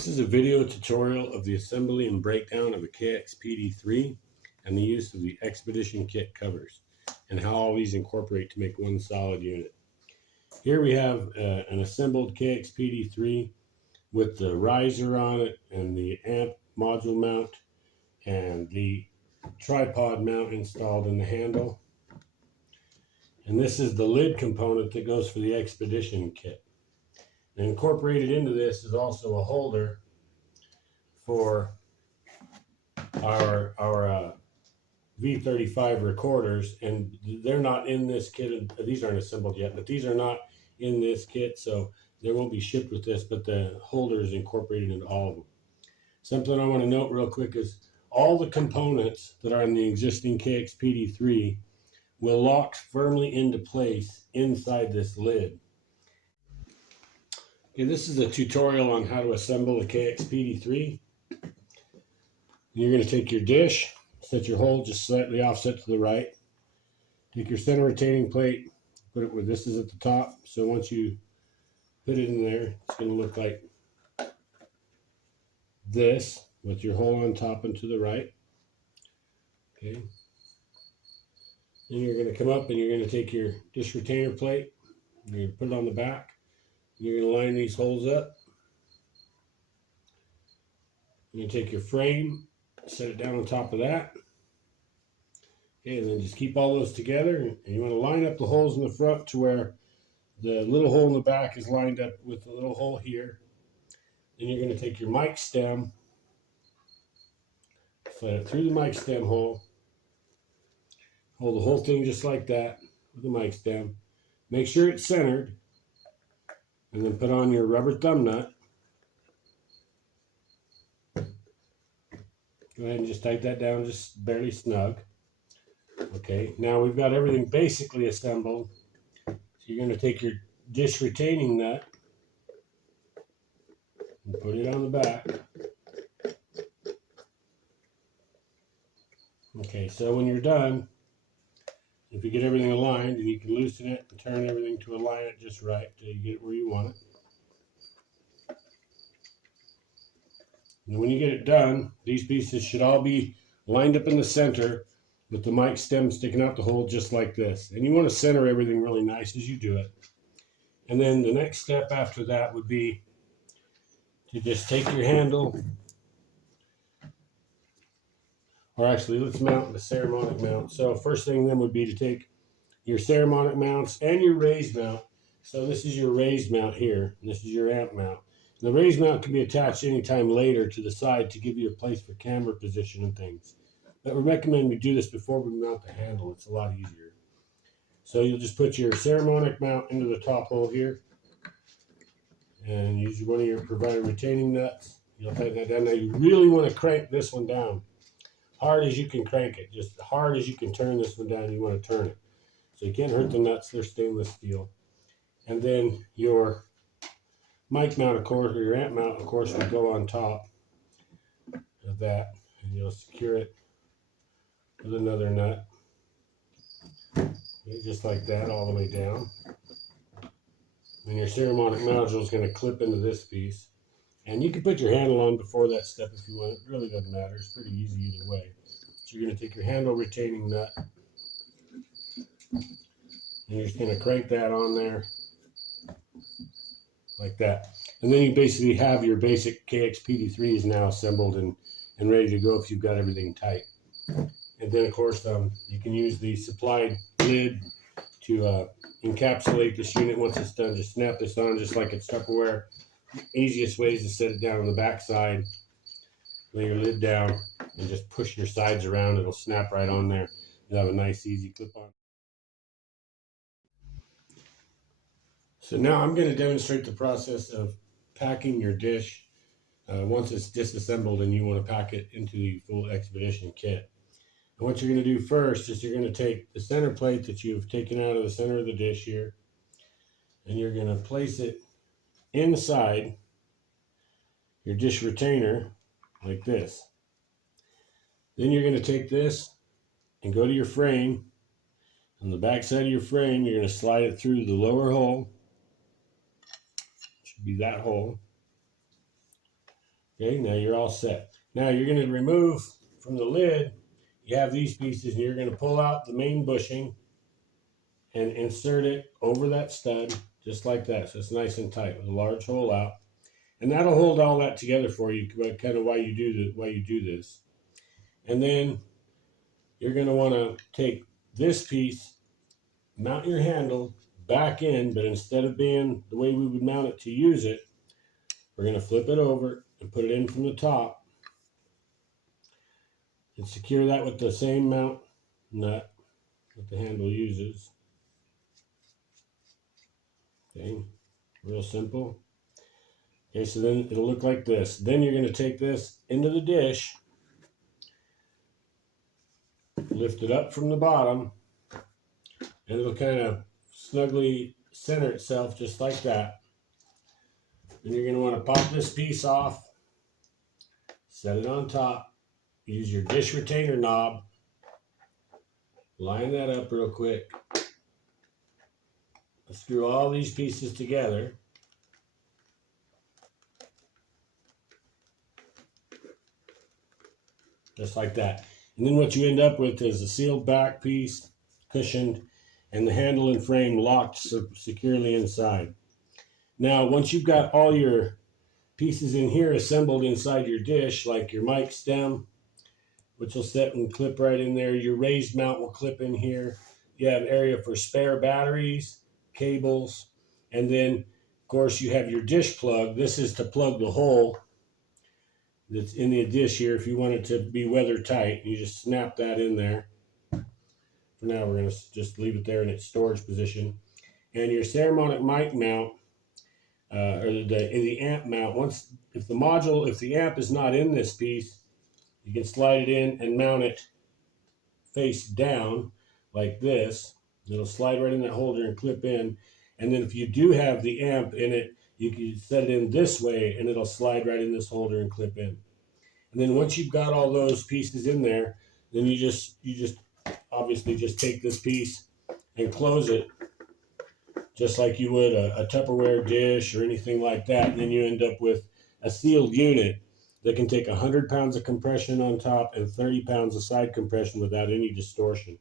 This is a video tutorial of the assembly and breakdown of a KXPD3 and the use of the Expedition kit covers and how all these incorporate to make one solid unit. Here we have an assembled KXPD3 with the riser on it and the amp module mount and the tripod mount installed in the handle. And this is the lid component that goes for the Expedition kit. And incorporated into this is also a holder for our V35 recorders, and they're not in this kit. These aren't assembled yet, but these are not in this kit, so they won't be shipped with this, but the holder is incorporated into all of them. Something I want to note real quick is all the components that are in the existing KXPD3 will lock firmly into place inside this lid. Okay, this is a tutorial on how to assemble a KXPD3. You're going to take your dish, set your hole just slightly offset to the right. Take your center retaining plate, put it where this is at the top. So once you put it in there, it's going to look like this with your hole on top and to the right. Okay. Then you're going to come up and you're going to take your dish retainer plate, you're going to put it on the back. You're going to line these holes up. You're going to take your frame, set it down on top of that. Okay, and then just keep all those together. And you want to line up the holes in the front to where the little hole in the back is lined up with the little hole here. Then you're going to take your mic stem, slide it through the mic stem hole. Hold the whole thing just like that with the mic stem. Make sure it's centered. And then put on your rubber thumb nut. Go ahead and just tighten that down just barely snug. Okay, now we've got everything basically assembled. So you're going to take your dish retaining nut and put it on the back. Okay, so when you're done, if you get everything aligned, and you can loosen it and turn everything to align it just right till you get it where you want it. And when you get it done, these pieces should all be lined up in the center with the mic stem sticking out the hole just like this. And you want to center everything really nice as you do it. And then the next step after that would be to just take your handle, or actually let's mount the ceramic mount. So first thing then would be to take your ceramic mounts and your raised mount. So this is your raised mount here, and this is your amp mount. The raised mount can be attached anytime later to the side to give you a place for camera position and things. But we recommend we do this before we mount the handle. It's a lot easier. So you'll just put your ceramic mount into the top hole here, and use one of your provided retaining nuts. You'll tighten that down. Now you really want to crank this one down. Hard as you can crank it, just hard as you can turn this one down, you want to turn it. So you can't hurt the nuts, they're stainless steel. And then your mic mount, of course, or your amp mount, of course, will go on top of that. And you'll secure it with another nut. Okay, just like that, all the way down. And your ceramic module is going to clip into this piece. And you can put your handle on before that step if you want. It really doesn't matter. It's pretty easy either way. So you're going to take your handle retaining nut. And you're just going to crank that on there. Like that. And then you basically have your basic KXPD3s now assembled and ready to go if you've got everything tight. And then, of course, you can use the supplied lid to encapsulate this unit. Once it's done, just snap this on just like it's Tupperware. Easiest way is to set it down on the back side, lay your lid down, and just push your sides around. It'll snap right on there. You'll have a nice, easy clip-on. So now I'm going to demonstrate the process of packing your dish once it's disassembled and you want to pack it into the full Expedition kit. And what you're going to do first is you're going to take the center plate that you've taken out of the center of the dish here, and you're going to place it inside your dish retainer like this. Then you're going to take this and go to your frame. On the back side of your frame, you're going to slide it through the lower hole. It should be that hole. Okay, now you're all set. Now you're going to remove from the lid, you have these pieces, and you're going to pull out the main bushing and insert it over that stud, just like that. So it's nice and tight with a large hole out. And that'll hold all that together for you, kind of why you do this. And then you're going to want to take this piece, mount your handle back in, but instead of being the way we would mount it to use it, we're going to flip it over and put it in from the top and secure that with the same mount nut that the handle uses. Okay, real simple. Okay, so then it'll look like this. Then you're going to take this into the dish, lift it up from the bottom, and it'll kind of snugly center itself just like that. Then you're going to want to pop this piece off, set it on top, use your dish retainer knob, line that up real quick, screw all these pieces together. Just like that. And then what you end up with is a sealed back piece, cushioned, and the handle and frame locked securely inside. Now, once you've got all your pieces in here assembled inside your dish, like your mic stem, which will set and clip right in there, your raised mount will clip in here. You have an area for spare batteries, cables, and then, of course, you have your dish plug. This is to plug the hole that's in the dish here if you want it to be weather tight. You just snap that in there. For now, we're going to just leave it there in its storage position. And your harmonic mic mount, or the amp mount, if the amp is not in this piece, you can slide it in and mount it face down like this. It'll slide right in that holder and clip in. And then if you do have the amp in it, you can set it in this way and it'll slide right in this holder and clip in. And then once you've got all those pieces in there, then you just obviously just take this piece and close it just like you would a Tupperware dish or anything like that. And then you end up with a sealed unit that can take 100 pounds of compression on top and 30 pounds of side compression without any distortion.